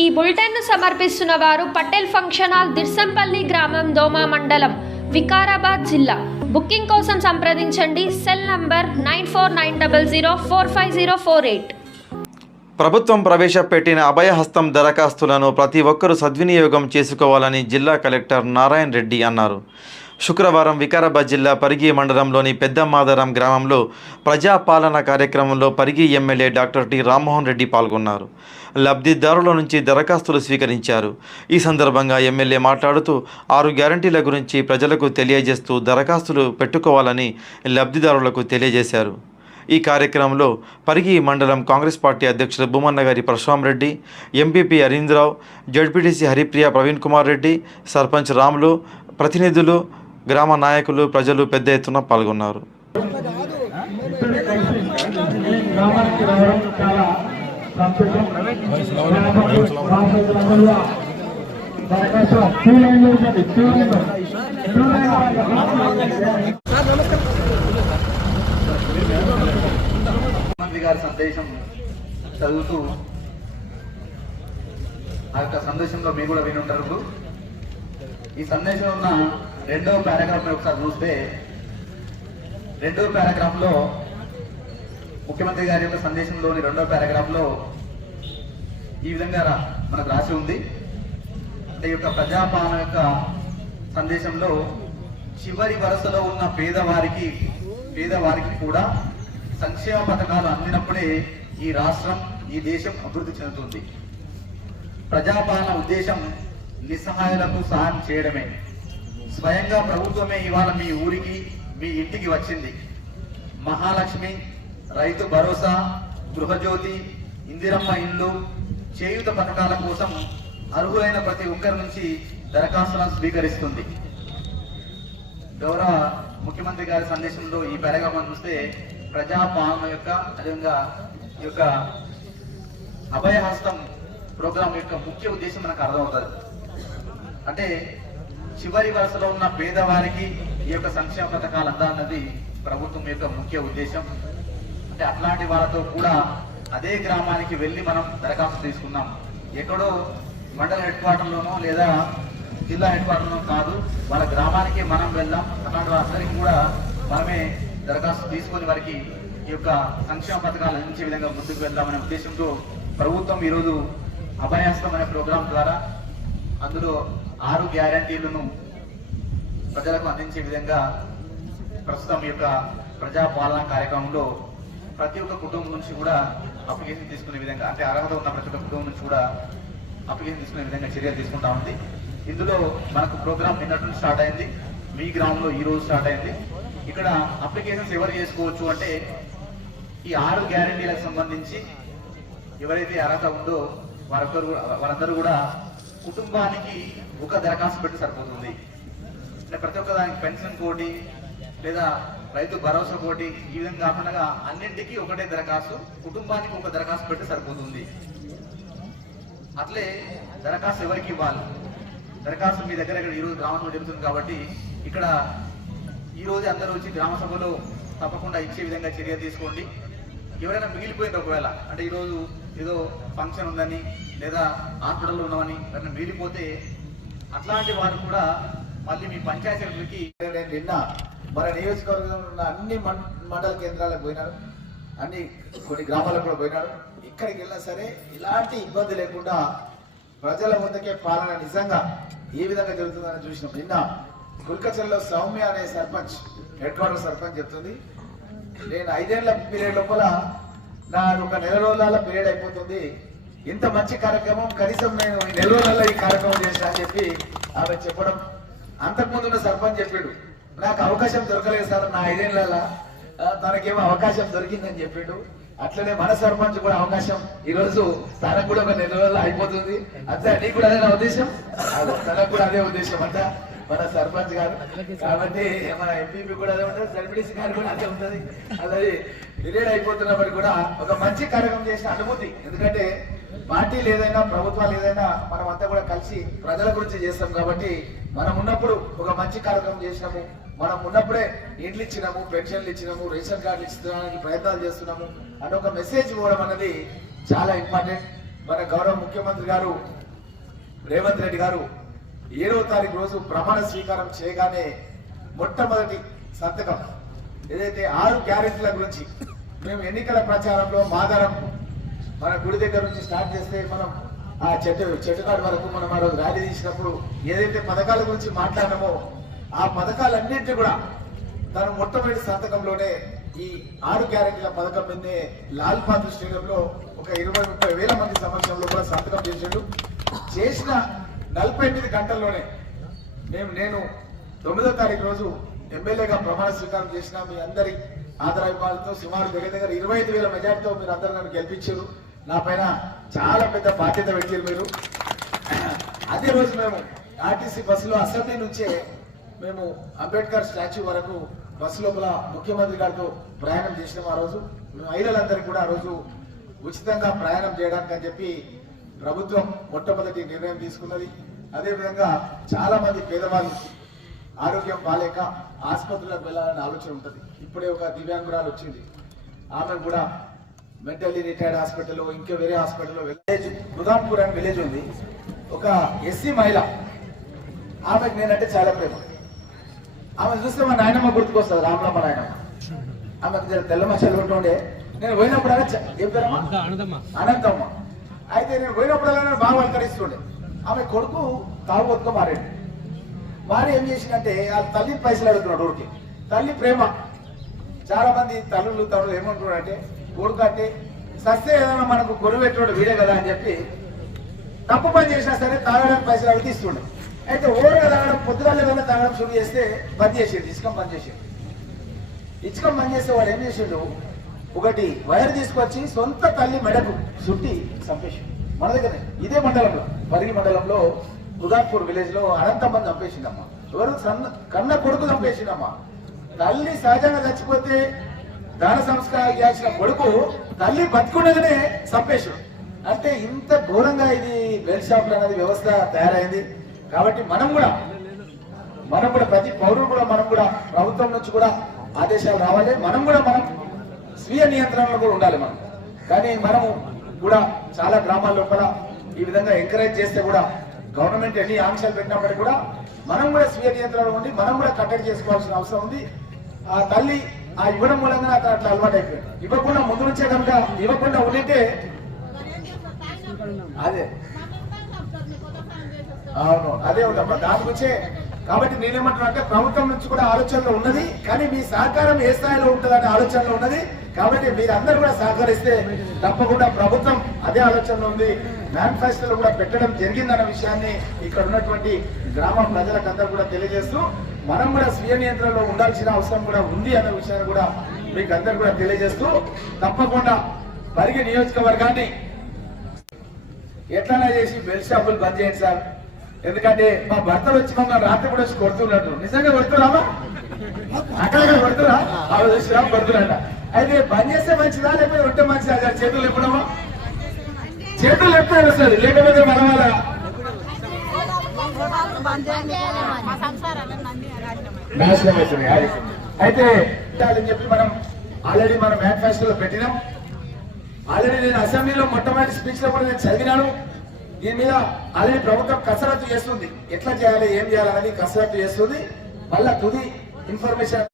ఈ బులెటిన్ను సమర్పిస్తున్న వారు పటేల్ ఫంక్షన్ హాల్, దిర్సంపల్లి గ్రామం, దోమా మండలం, వికారాబాద్ జిల్లా. బుకింగ్ కోసం సంప్రదించండి. Cell number 9490045048. ప్రభుత్వం ప్రవేశపెట్టిన అభయహస్తం దరఖాస్తులను ప్రతి ఒక్కరూ సద్వినియోగం చేసుకోవాలని జిల్లా కలెక్టర్ నారాయణ రెడ్డి అన్నారు. శుక్రవారం వికారాబాద్ జిల్లా పరిగి మండలంలోని పెద్దమాదరం గ్రామంలో ప్రజాపాలన కార్యక్రమంలో Parigi MLA doctor T Rammohan Reddy పాల్గొన్నారు. లబ్ధిదారుల నుంచి దరఖాస్తులు స్వీకరించారు. ఈ సందర్భంగా ఎమ్మెల్యే మాట్లాడుతూ 6 గ్యారంటీల గురించి ప్రజలకు తెలియజేస్తూ దరఖాస్తులు పెట్టుకోవాలని లబ్ధిదారులకు తెలియజేశారు. ఈ కార్యక్రమంలో పరిగి మండలం కాంగ్రెస్ పార్టీ అధ్యక్షులు భూమన్నగారి పరశురామరెడ్డి, ఎంపీపీ అరవింద్రావు, జడ్పీటీసీ హరిప్రియ ప్రవీణ్ కుమార్ రెడ్డి, సర్పంచ్ రాములు, ప్రతినిధులు, గ్రామ నాయకులు, ప్రజలు పెద్ద ఎత్తున పాల్గొన్నారు. ముఖ్యమంత్రి గారి సందేశం చదువుతూ ఆ యొక్క సందేశంలో మీరు కూడా వినుంటారు. ఈ సందేశంలో ఉన్న 2వ పారాగ్రాఫ్ ఒకసారి చూస్తే 2వ పారాగ్రాఫ్ లో ముఖ్యమంత్రి గారి యొక్క సందేశంలోని 2వ పారాగ్రాఫ్ లో ఈ విధంగా మనకు రాసి ఉంది. అంటే ఈ యొక్క ప్రజాపాలన యొక్క సందేశంలో చివరి వరుసలో ఉన్న పేదవారికి కూడా సంక్షేమ పథకాలు అందినప్పుడే ఈ రాష్ట్రం, ఈ దేశం అభివృద్ధి చెందుతుంది. ప్రజాపాలన ఉద్దేశం నిస్సహాయులకు సహాయం చేయడమే. స్వయంగా ప్రభుత్వమే ఇవాళ మీ ఊరికి, మీ ఇంటికి వచ్చింది. మహాలక్ష్మి, రైతు భరోసా, గృహజ్యోతి, ఇందిరమ్మ ఇల్లు, చేయూత పథకాల కోసం అర్హులైన ప్రతి ఒక్కరి నుంచి దరఖాస్తులను స్వీకరిస్తుంది. గౌరవ ముఖ్యమంత్రి గారి సందేశంలో ఈ పారాగ్రాఫ్ చూస్తే ప్రజాపాలన యొక్క అదేవిధంగా ఈ యొక్క అభయహస్తం ప్రోగ్రాం యొక్క ముఖ్య ఉద్దేశం మనకు అర్థమవుతుంది. అంటే చివరి వరుసలో ఉన్న పేదవారికి ఈ యొక్క సంక్షేమ పథకాలు అందాలన్నది ప్రభుత్వం యొక్క ముఖ్య ఉద్దేశం. అంటే అట్లాంటి వాళ్ళతో కూడా అదే గ్రామానికి వెళ్ళి మనం దరఖాస్తు తీసుకున్నాం. ఎక్కడో మండల హెడ్ క్వార్టర్లోనో లేదా జిల్లా హెడ్ క్వార్టర్లోనో కాదు, వాళ్ళ గ్రామానికి మనం వెళ్దాం. అట్లాంటి వాళ్ళందరికీ కూడా మనమే దరఖాస్తు తీసుకొని వారికి ఈ యొక్క సంక్షేమ పథకాలు అందించే విధంగా ముందుకు వెళ్దామనే ఉద్దేశంతో ప్రభుత్వం ఈరోజు అభయహస్తం అనే ప్రోగ్రాం ద్వారా అందులో 6 గ్యారంటీలను ప్రజలకు అందించే విధంగా ప్రస్తుతం ఈ యొక్క ప్రజాపాలన కార్యక్రమంలో ప్రతి ఒక్క కుటుంబం నుంచి కూడా అప్లికేషన్ తీసుకునే విధంగా, అంటే అర్హత ఉన్న ప్రతి ఒక్క కుటుంబం నుంచి కూడా అప్లికేషన్ తీసుకునే విధంగా చర్యలు తీసుకుంటా ఉంది. ఇందులో మనకు ప్రోగ్రాం నిన్నటి నుంచి స్టార్ట్ అయింది. మీ గ్రామంలో ఈ రోజు స్టార్ట్ అయింది. ఇక్కడ అప్లికేషన్స్ ఎవరు చేసుకోవచ్చు అంటే ఈ 6 గ్యారంటీలకు సంబంధించి ఎవరైతే అర్హత ఉందో వారందరూ కూడా కుటుంబానికి ఒక దరఖాస్తు పెట్టి సరిపోతుంది. అంటే ప్రతి ఒక్క దానికి పెన్షన్ కోటి లేదా రైతు భరోసా కోటి ఈ విధంగా కాకుండా అన్నింటికి ఒకటే దరఖాస్తు, కుటుంబానికి ఒక దరఖాస్తు పెట్టి సరిపోతుంది. అట్లే దరఖాస్తు ఎవరికి ఇవ్వాలి? దరఖాస్తు మీ దగ్గర ఈరోజు గ్రామంలో జరుగుతుంది కాబట్టి ఇక్కడ ఈ రోజు అందరూ వచ్చి గ్రామ సభలో తప్పకుండా ఇచ్చే విధంగా చర్య తీసుకోండి. ఎవరైనా మిగిలిపోయింది ఒకవేళ, అంటే ఈరోజు ఏదో ఫంక్షన్ ఉందని లేదా హాస్పిటల్లో ఉన్నామని ఎవరైనా మిగిలిపోతే అట్లాంటి వారు కూడా మళ్ళీ మీ పంచాయతీలకి నిన్న మన నియోజకవర్గంలో ఉన్న అన్ని మండల కేంద్రాలకు పోయినాడు, అన్ని కొన్ని గ్రామాలకు కూడా పోయినాడు. ఇక్కడికి వెళ్ళినా సరే ఇలాంటి ఇబ్బంది లేకుండా ప్రజల ముందుకే పాలన నిజంగా ఏ విధంగా జరుగుతుందని చూసినాం. నిన్న కుల్కచర్లో సౌమ్య అనే సర్పంచ్, హెడ్ క్వార్టర్ సర్పంచ్ చెప్తుంది, నేను 5 ఏళ్ల పీరియడ్ లోపల నా ఒక నెల రోజుల పీరియడ్ అయిపోతుంది, ఇంత మంచి కార్యక్రమం కనీసం నేను ఈ నెల రోజులలో ఈ కార్యక్రమం చేసిన అని చెప్పి ఆమె చెప్పడం. అంతకుముందు ఉన్న సర్పంచ్ చెప్పాడు, నాకు అవకాశం దొరకలేదు సార్, నా 5 ఏళ్ల తనకేమో అవకాశం దొరికిందని చెప్పాడు. అట్లనే మన సర్పంచ్ కూడా అవకాశం ఈ రోజు తనకు కూడా ఒక నెల రోజుల్లో అయిపోతుంది. అంతే, నీకు కూడా అదే నా ఉద్దేశం, తనకు కూడా అదే ఉద్దేశం అంట మన సర్పంచ్ గారు. కాబట్టి మన ఎంపీపీ కూడా అదే ఉంటుంది, జడ్పీటీసీ గారు కూడా అదే ఉంటుంది. అలాగే పీరియడ్ అయిపోతున్నప్పటికీ కూడా ఒక మంచి కార్యక్రమం చేసిన అనుభూతి. ఎందుకంటే పార్టీలు ఏదైనా, ప్రభుత్వాలు ఏదైనా మనం అంతా కూడా కలిసి ప్రజల గురించి చేస్తాం కాబట్టి మనం ఉన్నప్పుడు ఒక మంచి కార్యక్రమం చేసినాము, మనం ఉన్నప్పుడే ఇండ్లు ఇచ్చినాము, పెన్షన్లు ఇచ్చినాము, రేషన్ కార్డులు ఇచ్చడానికి ప్రయత్నాలు చేస్తున్నాము అంటే ఒక మెసేజ్ ఇవ్వడం అనేది చాలా ఇంపార్టెంట్. మన గౌరవ ముఖ్యమంత్రి గారు రేవంత్ రెడ్డి గారు 7వ తారీఖు రోజు ప్రమాణ స్వీకారం చేయగానే మొట్టమొదటి సంతకం ఏదైతే 6 గ్యారెంటీల గురించి మేము ఎన్నికల ప్రచారంలో మాదారం మన గుడి దగ్గర నుంచి స్టార్ట్ చేస్తే మనం ఆ చెట్టుకాడు వరకు మనం ఆ రోజు ర్యాలీ తీసినప్పుడు ఏదైతే పథకాల గురించి మాట్లాడినామో ఆ పథకాలన్నింటినీ కూడా తను మొట్టమొదటి సంతకంలోనే ఈ 6 గ్యారెంటీల పథకం మీదే లాల్ బహదూర్ స్టేడియంలో ఒక 20-30 వేల మంది సమక్షంలో కూడా సంతకం చేసాడు. చేసిన 48 గంటల్లోనే నేను 9వ తారీఖు రోజు ఎమ్మెల్యేగా ప్రమాణ స్వీకారం చేసిన మీ అందరి ఆదరాభిమానులతో సుమారు దగ్గర 25,000 మెజార్టీతో మీరు అందరూ నన్ను గెలిపించారు. నా పైన చాలా పెద్ద బాధ్యత పెట్టారు మీరు. అదే రోజు మేము ఆర్టీసీ బస్సులో అసెంబ్లీ నుంచే మేము అంబేద్కర్ స్టాచ్యూ వరకు బస్సు లోపల ముఖ్యమంత్రి గారితో ప్రయాణం చేసినాం. ఆ రోజు మేము మహిళలందరికీ కూడా ఆ రోజు ఉచితంగా ప్రయాణం చేయడానికి అని చెప్పి ప్రభుత్వం మొట్టమొదటి నిర్ణయం తీసుకున్నది. అదేవిధంగా చాలా మంది పేదవాళ్ళు ఆరోగ్యం బాలేక ఆసుపత్రులకు వెళ్ళాలనే ఆలోచన ఉంటుంది. ఇప్పుడే ఒక దివ్యాంగురాలు వచ్చింది, ఆమె కూడా మెంటల్లీ రిటైర్డ్ హాస్పిటల్లో ఇంకా వేరే హాస్పిటల్లో విలేజ్ గుదాంపూర్ అని విలేజ్ ఉంది. ఒక ఎస్సీ మహిళ, ఆమెకు నేనంటే చాలా ప్రేమ. ఆమె చూస్తే మా నాయనమ్మ గుర్తుకొస్తుంది, రామలమ్మ నాయనమ్మ. ఆమెకు తెల్లమ్మ చదువుకుంటూ ఉండే. నేను పోయినప్పుడు ఏం పేరమ్మా? అనంతమ్మ. అయితే నేను పోయినప్పుడల్లా బాగా అలంకరిస్తుండే. ఆమె కొడుకు తాగుబోతుగా మారాడు. వారు ఏం చేసిందంటే వాళ్ళ తల్లి పైసలు అడుగుతున్నాడు. ఊరికి తల్లి ప్రేమ. చాలా మంది తల్లులు ఏమంటున్నాడు అంటే కొడుకు అంటే సస్తే ఏదైనా మనకు గొరువు పెట్టాడు వీడే కదా అని చెప్పి తప్పు పని చేసినా సరే తాగడానికి పైసలు అడిగి ఇస్తుండే. అయితే ఓరుగా తాగడం పొద్దుగాల ఏదైనా తాగడం శురు చేస్తే బంద్ చేసేది, ఇసుకం బంద్ చేసేది. ఇసుకం బంద్ చేస్తే వాడు ఏం చేసిండు, ఒకటి వైర్ తీసుకొచ్చి సొంత తల్లి మెడకు చుట్టి చంపేసి మన దగ్గర ఇదే మండలంలో పరిగి మండలంలో గుదాపూర్ విలేజ్ లో అనంతమంది చంపేసిందమ్మా. ఎవరు కన్న కొడుకు చంపేసిందమ్మా. తల్లి సహజంగా చచ్చిపోతే దాన సంస్కారం చేసిన కొడుకు తల్లి బతుకున్నదనే చంపేశాడు. అంటే ఇంత ఘోరంగా ఇది బెల్ట్ షాపులు అనేది వ్యవస్థ తయారైంది. కాబట్టి మనం కూడా ప్రతి పౌరులు కూడా మనం కూడా ప్రభుత్వం నుంచి కూడా ఆదేశాలు రావాలి. మనం స్వీయ నియంత్రణలో కూడా ఉండాలి మనం. కానీ మనము కూడా చాలా గ్రామాల లోపల ఈ విధంగా ఎంకరేజ్ చేస్తే కూడా గవర్నమెంట్ ఎన్ని ఆంక్షలు పెట్టినప్పటికీ కూడా మనం కూడా స్వీయ నియంత్రణలో ఉండి మనం కూడా కట్టడి చేసుకోవాల్సిన అవసరం ఉంది. ఆ తల్లి ఆ ఇవ్వడం మూలంగా అట్లా అలవాటు అయిపోయింది. ఇవ్వకుండా ముందు నుంచే కనుక ఇవ్వకుండా ఉండింటే అదే అవును అదే ఉందమ్మా దాని గురించే. కాబట్టి నేనేమంటున్నా అంటే ప్రభుత్వం నుంచి కూడా ఆలోచనలో ఉన్నది, కానీ మీ సహకారం ఏ స్థాయిలో ఉంటుందనే ఆలోచనలో ఉన్నది. కాబట్టి మీరందరూ కూడా సహకరిస్తే తప్పకుండా ప్రభుత్వం అదే ఆలోచనలో ఉంది. మేనిఫెస్టోలో కూడా పెట్టడం జరిగిందన్న విషయాన్ని ఇక్కడ ఉన్నటువంటి గ్రామ ప్రజలకందరూ కూడా తెలియజేస్తూ మనం కూడా స్వీయ నియంత్రణలో ఉండాల్సిన అవసరం కూడా ఉంది అన్న విషయాన్ని కూడా మీకు అందరూ కూడా తెలియజేస్తూ తప్పకుండా పరిగి నియోజకవర్గాన్ని ఎట్లైనా చేసి బెల్ట్ షాపులు బంద్ చేయండి సార్. ఎందుకంటే మా భర్తలు వచ్చి మమ్మల్ని రాత్రి కూడా వచ్చి కొడుతున్నట్టు. నిజంగా కొడుతున్నామా? అక్కడ కొడుతున్నా ఆలోచిస్తున్నా కొడుతున్నట్ట. అయితే బంద్ చేస్తే మంచిదా లేకపోతే ఉంటే మంచిదా? చేతులు ఎప్పుడమ్మా? చేతులు ఎప్పుడు వస్తుంది, లేకపోతే మన వల్ల నాశనం అవుతుంది. అయితే అని చెప్పి మనం ఆల్రెడీ మన మేనిఫెస్టోలో పెట్టినాం. ఆల్రెడీ నేను అసెంబ్లీలో మొట్టమొదటి స్పీచ్ లో కూడా నేను చదివినాను. దీని మీద ఆల్రెడీ ప్రభుత్వం కసరత్తు చేస్తుంది, ఎట్లా చేయాలి ఏం చేయాలనేది కసరత్తు చేస్తుంది. మళ్ళా తుది ఇన్ఫర్మేషన్